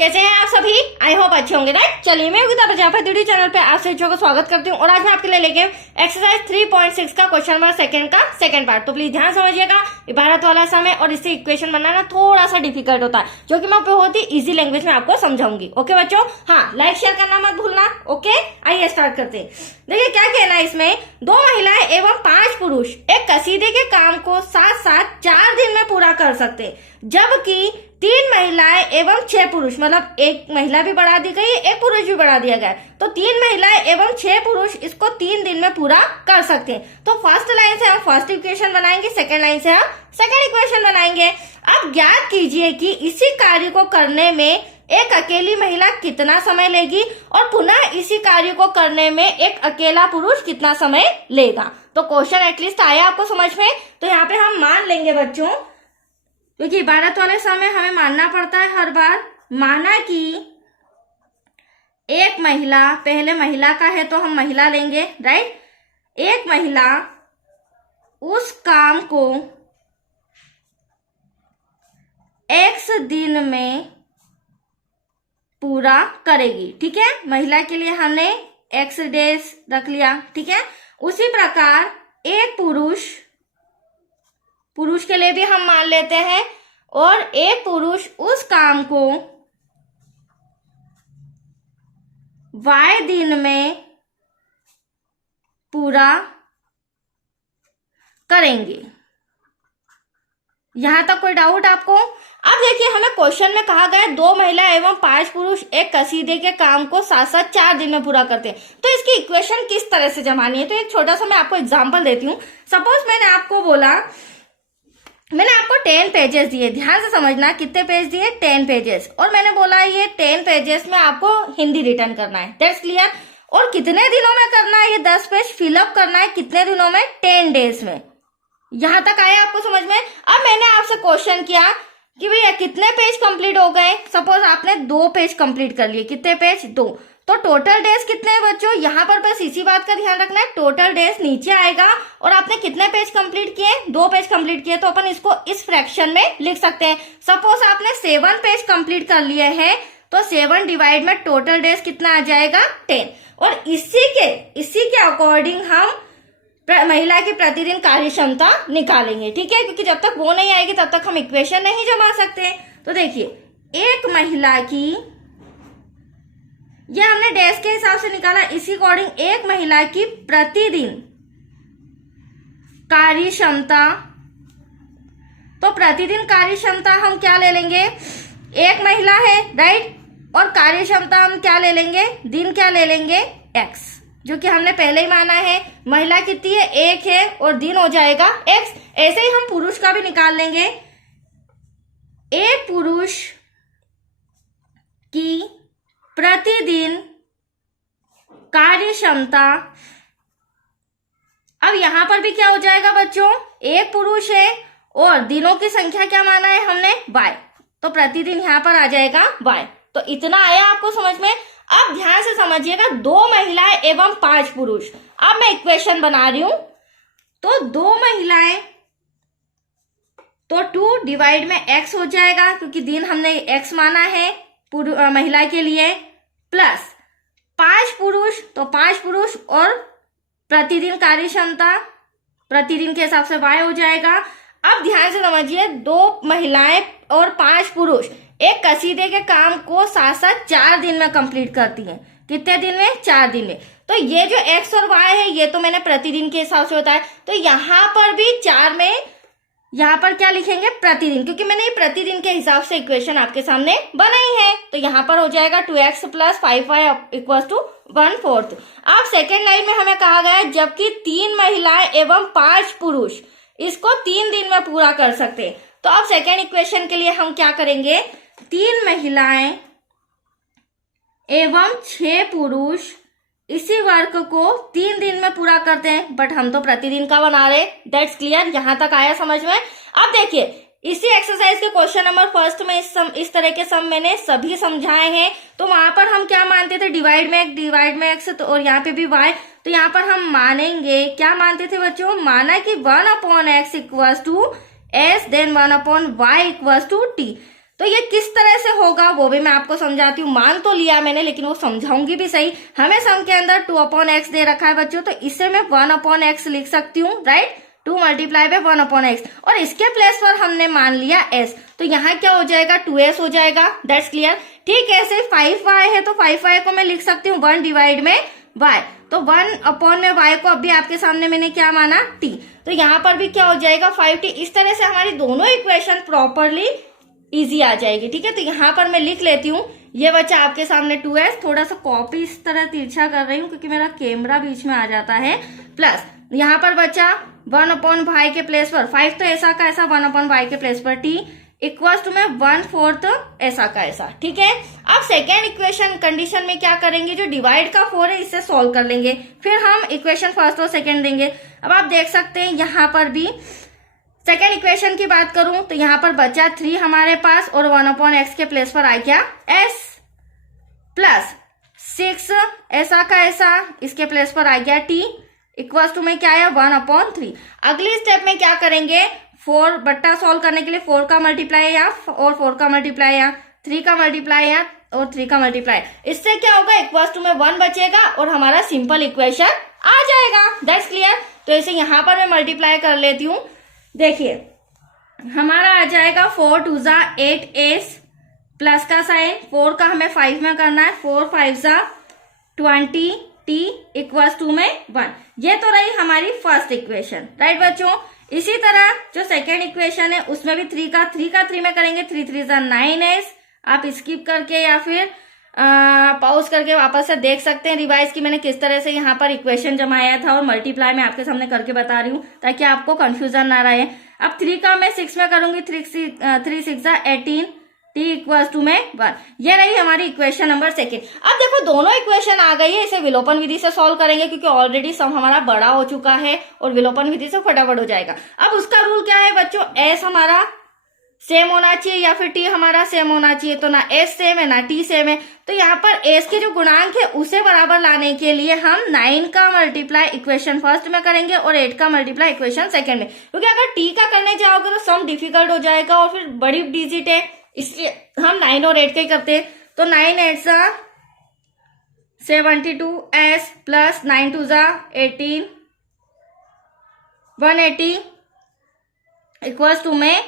कैसे हैं आप सभी? आई होप अच्छे होंगे, राइट। चलिए, मैं योगिता प्रजापति चैनल पे आप सभी को स्वागत करती हूँ और आज मैं आपके लिए लेके एक्सरसाइज 3.6 का क्वेश्चन नंबर सेकंड का सेकंड पार्ट। तो प्लीज ध्यान समझिएगा, इबारत वाला समय और इससे इक्वेशन बनाना थोड़ा सा डिफिकल्ट होता है, जो कि मैं बहुत ही इजी लैंग्वेज में आपको समझाऊंगी। ओके बच्चों, हाँ, लाइक शेयर करना मत भूलना। ओके, आइए स्टार्ट करते हैं। देखिए क्या कहना है इसमें, 2 महिलाएं एवं 5 पुरुष एक कसीदे के काम को साथ साथ 4 दिन में पूरा कर सकते हैं, जबकि 3 महिलाएं एवं 6 पुरुष, मतलब एक महिला भी बढ़ा दी गई, एक पुरुष भी बढ़ा दिया गया, तो 3 महिलाएं एवं 6 पुरुष इसको 3 दिन में पूरा कर सकते हैं। तो फर्स्ट लाइन से हम फर्स्ट इक्वेशन बनाएंगे, सेकंड लाइन से हम सेकंड इक्वेशन बनाएंगे। अब ज्ञात कीजिए कि इसी कार्य को करने में एक अकेली महिला कितना समय लेगी और पुनः इसी कार्य को करने में एक अकेला पुरुष कितना समय लेगा। तो क्वेश्चन एटलीस्ट आया आपको समझ में। तो यहाँ पे हम मान लेंगे बच्चों, क्योंकि इबारत वाले समय हमें मानना पड़ता है हर बार। माना कि एक महिला, पहले महिला का है तो हम महिला लेंगे, राइट। एक महिला उस काम को x दिन में पूरा करेगी, ठीक है। महिला के लिए हमने x डेज रख लिया, ठीक है। उसी प्रकार एक पुरुष के लिए भी हम मान लेते हैं, और एक पुरुष उस काम को y दिन में पूरा करेंगे। यहां तक कोई डाउट आपको? अब देखिए, हमें क्वेश्चन में कहा गया 2 महिला एवं 5 पुरुष एक कसीदे के काम को साथ साथ 4 दिन में पूरा करते हैं, तो इसकी इक्वेशन किस तरह से जमानी है। तो एक छोटा सा मैं आपको एग्जांपल देती हूँ। सपोज मैंने आपको बोला, मैंने आपको 10 पेजेस दिए, ध्यान से समझना, कितने पेज दिए? 10 पेजेस, और मैंने बोला ये 10 पेजेस में आपको हिंदी रिटर्न करना है, दैट्स क्लियर। और कितने दिनों में करना है? ये 10 पेज फिलअप करना है, कितने दिनों में? 10 डेज में। यहां तक आया आपको समझ में? अब मैंने आपसे क्वेश्चन किया कि भैया कितने पेज कंप्लीट हो गए। सपोज आपने 2 पेज कंप्लीट कर लिए, कितने पेज? 2। तो टोटल डेज कितने हैं बच्चों? यहाँ पर बस इसी बात का ध्यान रखना है, टोटल डेज नीचे आएगा और आपने कितने पेज कंप्लीट किए? 2 पेज कंप्लीट किए, तो अपन इसको इस फ्रैक्शन में लिख सकते हैं। सपोज आपने 7 पेज कंप्लीट कर लिए हैं, तो 7 डिवाइड में टोटल डेज कितना आ जाएगा? 10। और इसी के अकॉर्डिंग हम महिला की प्रतिदिन कार्य क्षमता निकालेंगे, ठीक है। क्योंकि जब तक वो नहीं आएगी तब तक हम इक्वेशन नहीं जमा सकते। तो देखिए, एक महिला की, ये हमने डेज के हिसाब से निकाला, इसी अकॉर्डिंग एक महिला की प्रतिदिन कार्य क्षमता, तो प्रतिदिन कार्य क्षमता हम क्या ले लेंगे? एक महिला है, राइट, और कार्य क्षमता हम क्या ले लेंगे? दिन क्या ले लेंगे? x, जो कि हमने पहले ही माना है। महिला कितनी है? 1 है, और दिन हो जाएगा x। ऐसे ही हम पुरुष का भी निकाल लेंगे। एक पुरुष की प्रतिदिन कार्य क्षमता, अब यहां पर भी क्या हो जाएगा बच्चों? एक पुरुष है और दिनों की संख्या क्या माना है हमने? y, तो प्रतिदिन यहां पर आ जाएगा y। तो इतना आया आपको समझ में? अब ध्यान से समझिएगा, 2 महिलाएं एवं 5 पुरुष। अब मैं इक्वेशन बना रही हूं, तो 2 महिलाएं, तो 2 डिवाइड में x हो जाएगा, क्योंकि दिन हमने x माना है महिला के लिए, प्लस 5 पुरुष, तो 5 पुरुष, और प्रतिदिन कार्य क्षमता प्रतिदिन के हिसाब से y हो जाएगा। अब ध्यान से समझिए, 2 महिलाएं और 5 पुरुष एक कसीदे के काम को साथ साथ 4 दिन में कंप्लीट करती हैं। कितने दिन में? 4 दिन में। तो ये जो x और y है, ये तो मैंने प्रतिदिन के हिसाब से बताया, तो यहाँ पर भी 4 में, यहाँ पर क्या लिखेंगे? प्रतिदिन, क्योंकि मैंने ये प्रतिदिन के हिसाब से इक्वेशन आपके सामने बनाई है। तो यहाँ पर हो जाएगा 2x + 5y = 1/4। अब सेकेंड लाइन में हमें कहा गया है, जबकि 3 महिलाएं एवं 5 पुरुष इसको 3 दिन में पूरा कर सकते हैं। तो अब सेकेंड इक्वेशन के लिए हम क्या करेंगे? 3 महिलाएं एवं 6 पुरुष इसी वर्क को 3 दिन में पूरा करते हैं, बट हम तो प्रतिदिन का बना रहे, दैट्स क्लियर। यहां तक आया समझ में? अब देखिए, इसी एक्सरसाइज के क्वेश्चन नंबर फर्स्ट में इस तरह के सम मैंने सभी समझाए हैं। तो वहां पर हम क्या मानते थे? डिवाइड में x, तो और यहाँ पे भी y। तो यहाँ पर हम मानेंगे, क्या मानते थे बच्चों? माना कि 1/x = s, then 1/y = t। तो ये किस तरह से होगा वो भी मैं आपको समझाती हूँ। मान तो लिया मैंने, लेकिन वो समझाऊंगी भी सही। हमें सम के अंदर 2/x दे रखा है बच्चों, तो इसे मैं 1/x लिख सकती हूँ, राइट। 2 मल्टीप्लाई बाय 1/x, और इसके प्लेस पर हमने मान लिया s, तो यहाँ क्या हो जाएगा 2s हो जाएगा। That's clear. ठीक है, ऐसे 5y है तो 5y को मैं लिख सकती हूँ 1 डिवाइड में y, तो 1 में y को अभी आपके सामने मैंने क्या माना t, तो यहाँ पर भी क्या हो जाएगा 5t। इस तरह से हमारी दोनों इक्वेशन प्रॉपरली इजी आ जाएगी। ठीक है, तो यहाँ पर मैं लिख लेती हूँ, ये बच्चा आपके सामने 2s, थोड़ा सा कॉपी इस तरह तिरछा कर रही हूँ क्योंकि मेरा कैमरा बीच में आ जाता है, प्लस यहाँ पर बचा 1/y के प्लेस पर 5, तो ऐसा का ऐसा 1/y के प्लेस पर t इक्वल्स टू में 1/4 ऐसा का ऐसा। ठीक है, अब सेकेंड इक्वेशन कंडीशन में क्या करेंगे, जो डिवाइड का 4 है इससे सॉल्व कर लेंगे, फिर हम इक्वेशन फर्स्ट और सेकेंड देंगे। अब आप देख सकते हैं यहाँ पर भी सेकेंड इक्वेशन की बात करूं तो यहाँ पर बचा 3 हमारे पास, और 1/x के प्लेस पर आ गया s, प्लस 6 ऐसा का ऐसा इसके प्लेस पर आ गया t इक्वल्स टू में क्या आया 1/3। अगली स्टेप में क्या करेंगे, 4 बट्टा सॉल्व करने के लिए 4 का मल्टीप्लाई या और 4 का मल्टीप्लाई या 3 का मल्टीप्लाई या और 3 का मल्टीप्लाई, इससे क्या होगा इक्वल्स टू में 1 बचेगा और हमारा सिंपल इक्वेशन आ जाएगा। That's clear. तो इसे यहाँ पर मैं मल्टीप्लाई कर लेती हूँ। देखिए हमारा आ जाएगा 4 2 जा 8s, प्लस का साइन 4 का हमें 5 में करना है, 4 5 जा 20 t इक्वल्स टू में 1। ये तो रही हमारी फर्स्ट इक्वेशन, राइट बच्चों। इसी तरह जो सेकेंड इक्वेशन है उसमें भी 3 का 3 में करेंगे, 3 3 जा 9s। आप स्किप करके या फिर पॉज करके वापस से देख सकते हैं रिवाइज की मैंने किस तरह से यहाँ पर इक्वेशन जमाया था, और मल्टीप्लाई मैं आपके सामने करके बता रही हूँ ताकि आपको कंफ्यूजन ना रहे। अब 3 का मैं 6 में करूंगी, 3 6 जा 18 t इक्वल्स टू में 1। ये रही हमारी इक्वेशन नंबर सेकेंड। अब देखो दोनों इक्वेशन आ गई है, इसे विलोपन विधि से सॉल्व करेंगे क्योंकि ऑलरेडी सम हमारा बड़ा हो चुका है और विलोपन विधि से फटाफट हो जाएगा। अब उसका रूल क्या है बच्चों, s हमारा सेम होना चाहिए या फिर t हमारा सेम होना चाहिए, तो ना s सेम है ना t सेम है, तो यहाँ पर s के जो गुणांक है उसे बराबर लाने के लिए हम 9 का मल्टीप्लाई इक्वेशन फर्स्ट में करेंगे और 8 का मल्टीप्लाई इक्वेशन सेकंड में, क्योंकि अगर t का करने जाओगे तो सम डिफिकल्ट हो जाएगा और फिर बड़ी डिजिट है, इसलिए हम 9 और 8 का ही करते हैं। तो 9 8 जा 72s प्लस 9 2 जा 18 180 इक्वल्स टू में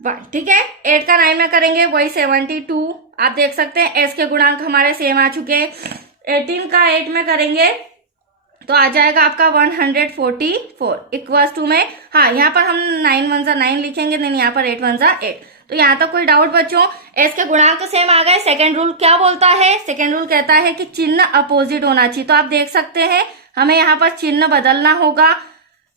1। ठीक है, 8 का 9 में करेंगे वही 72। आप देख सकते हैं s के गुणांक हमारे सेम आ चुके हैं। 18 का 8 में करेंगे तो आ जाएगा आपका 144 इक्वल्स टू में, हाँ यहाँ पर हम 9 1 जा 9 लिखेंगे, नहीं यहाँ पर 8 1 जा 8। तो यहाँ तक कोई डाउट बच्चों, s के गुणांक तो सेम आ गए। सेकेंड रूल क्या बोलता है, सेकेंड रूल कहता है कि चिन्ह अपोजिट होना चाहिए। तो आप देख सकते हैं हमें यहाँ पर चिन्ह बदलना होगा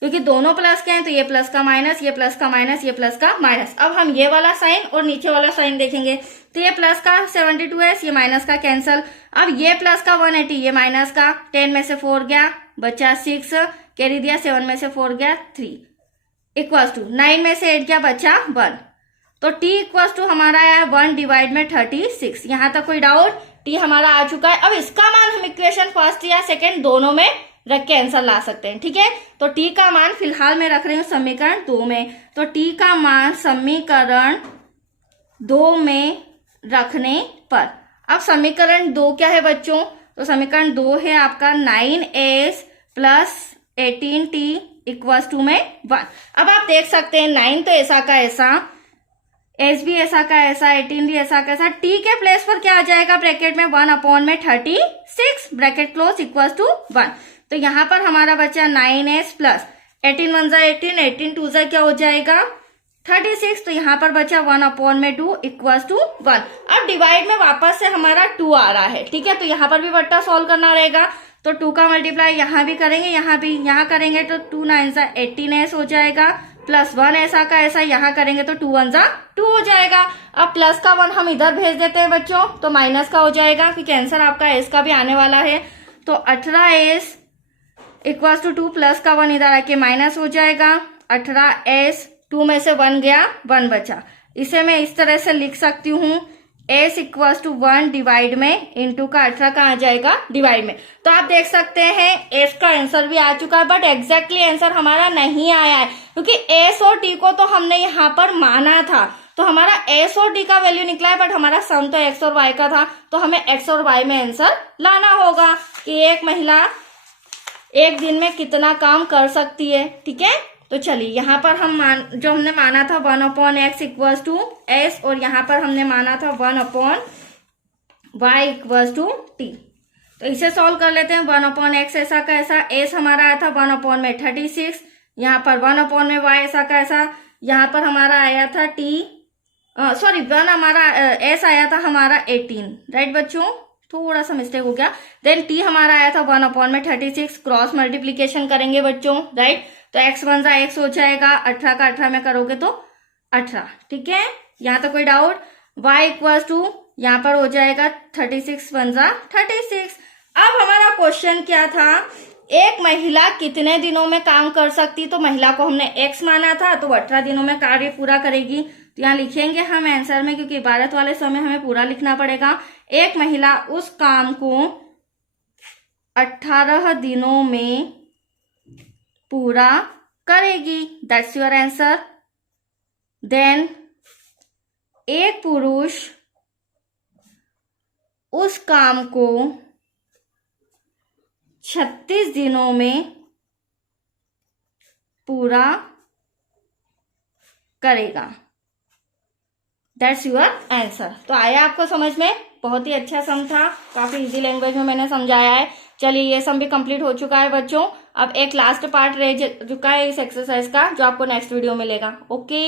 क्योंकि दोनों प्लस के हैं, तो ये प्लस का माइनस, ये प्लस का माइनस, ये प्लस का माइनस। अब हम ये वाला साइन और नीचे वाला साइन देखेंगे, तो ये प्लस का 72s, ये माइनस का कैंसल। अब ये प्लस का 180, ये माइनस का 10 में से 4 गया बचा 6, कैरी दिया 7 में से 4 गया 3 इक्वल्स टू 9 में से 8 गया बचा 1। तो t इक्वल्स टू हमारा आया 1 डिवाइड में 36। यहाँ तक कोई डाउट, t हमारा आ चुका है। अब इसका मान हम इक्वेशन फर्स्ट या सेकेंड दोनों में रख के आंसर ला सकते हैं। ठीक है, तो t का मान फिलहाल मैं रख रही हूँ समीकरण 2 में, तो t का मान समीकरण 2 में रखने पर, अब समीकरण 2 क्या है बच्चों, तो समीकरण 2 है आपका 9s plus 18t equals to में 1। अब आप देख सकते हैं 9 तो ऐसा का ऐसा, s भी ऐसा का ऐसा, 18 भी ऐसा का ऐसा, t के प्लेस पर क्या आ जाएगा ब्रैकेट में 1/36 ब्रैकेट क्लोज इक्वल्स टू 1। तो यहाँ पर हमारा बचा 9s प्लस 18 1 जा 18, 18 2 जा क्या हो जाएगा 36, तो यहाँ पर बचा 1/2 इक्वल्स टू 1। अब डिवाइड में वापस से हमारा 2 आ रहा है। ठीक है, तो यहाँ पर भी बट्टा सॉल्व करना रहेगा, तो 2 का मल्टीप्लाई यहाँ भी करेंगे, यहाँ भी यहाँ करेंगे तो 2 9 जा 18s हो जाएगा, प्लस 1 ऐसा का ऐसा यहाँ करेंगे तो 2 1 जा 2 हो जाएगा। अब प्लस का 1 हम इधर भेज देते हैं बच्चों, तो माइनस का हो जाएगा क्योंकि आंसर आपका s का भी आने वाला है। तो 18s इक्वल्स टू 2 प्लस का 1 इधर आके माइनस हो जाएगा, 18s 2 में से 1 गया 1 बचा। इसे मैं इस तरह से लिख सकती हूँ s इक्वल्स टू 1 डिवाइड में इंटू का 18 का आ जाएगा डिवाइड में। तो आप देख सकते हैं s का आंसर भी आ चुका है, बट एग्जैक्टली आंसर हमारा नहीं आया है क्योंकि s और t को तो हमने यहाँ पर माना था, तो हमारा एस और डी का वैल्यू निकला है, बट हमारा सम तो एक्स और वाई का था, तो हमें एक्स और वाई में आंसर लाना होगा कि एक महिला एक दिन में कितना काम कर सकती है। ठीक है, तो चलिए यहाँ पर हम जो हमने माना था 1/x इक्वल्स टू एस, और यहाँ पर हमने माना था 1/y इक्वल्स टू टी। तो इसे सॉल्व कर लेते हैं। 1/x ऐसा का ऐसा, एस हमारा आया था 1/36, यहाँ पर 1/y ऐसा का ऐसा, यहाँ पर हमारा आया था टी, सॉरी 1 हमारा एस आया था हमारा 18, राइट बच्चों, थोड़ा सा मिस्टेक हो गया। देन टी हमारा आया था 1/36, क्रॉस मल्टीप्लीकेशन करेंगे बच्चों, राइट, तो x बन जा x हो जाएगा, 18 का 18 में करोगे तो 18। ठीक है, यहाँ तो कोई डाउट। y इक्वल्स टू यहाँ पर हो जाएगा 36 बन जा 36। अब हमारा क्वेश्चन क्या था, एक महिला कितने दिनों में काम कर सकती, तो महिला को हमने x माना था, तो 18 दिनों में कार्य पूरा करेगी। तो यहाँ लिखेंगे हम आंसर में, क्योंकि इबारत वाले समय हमें पूरा लिखना पड़ेगा। एक महिला उस काम को 18 दिनों में पूरा करेगी, दैट्स योर आंसर। देन एक पुरुष उस काम को 36 दिनों में पूरा करेगा, दैट्स योर आंसर। तो आया आपको समझ में? बहुत ही अच्छा सम था, काफी इजी लैंग्वेज में मैंने समझाया है। चलिए ये सम भी कंप्लीट हो चुका है बच्चों। अब एक लास्ट पार्ट रह चुका है इस एक्सरसाइज का, जो आपको नेक्स्ट वीडियो में मिलेगा। ओके।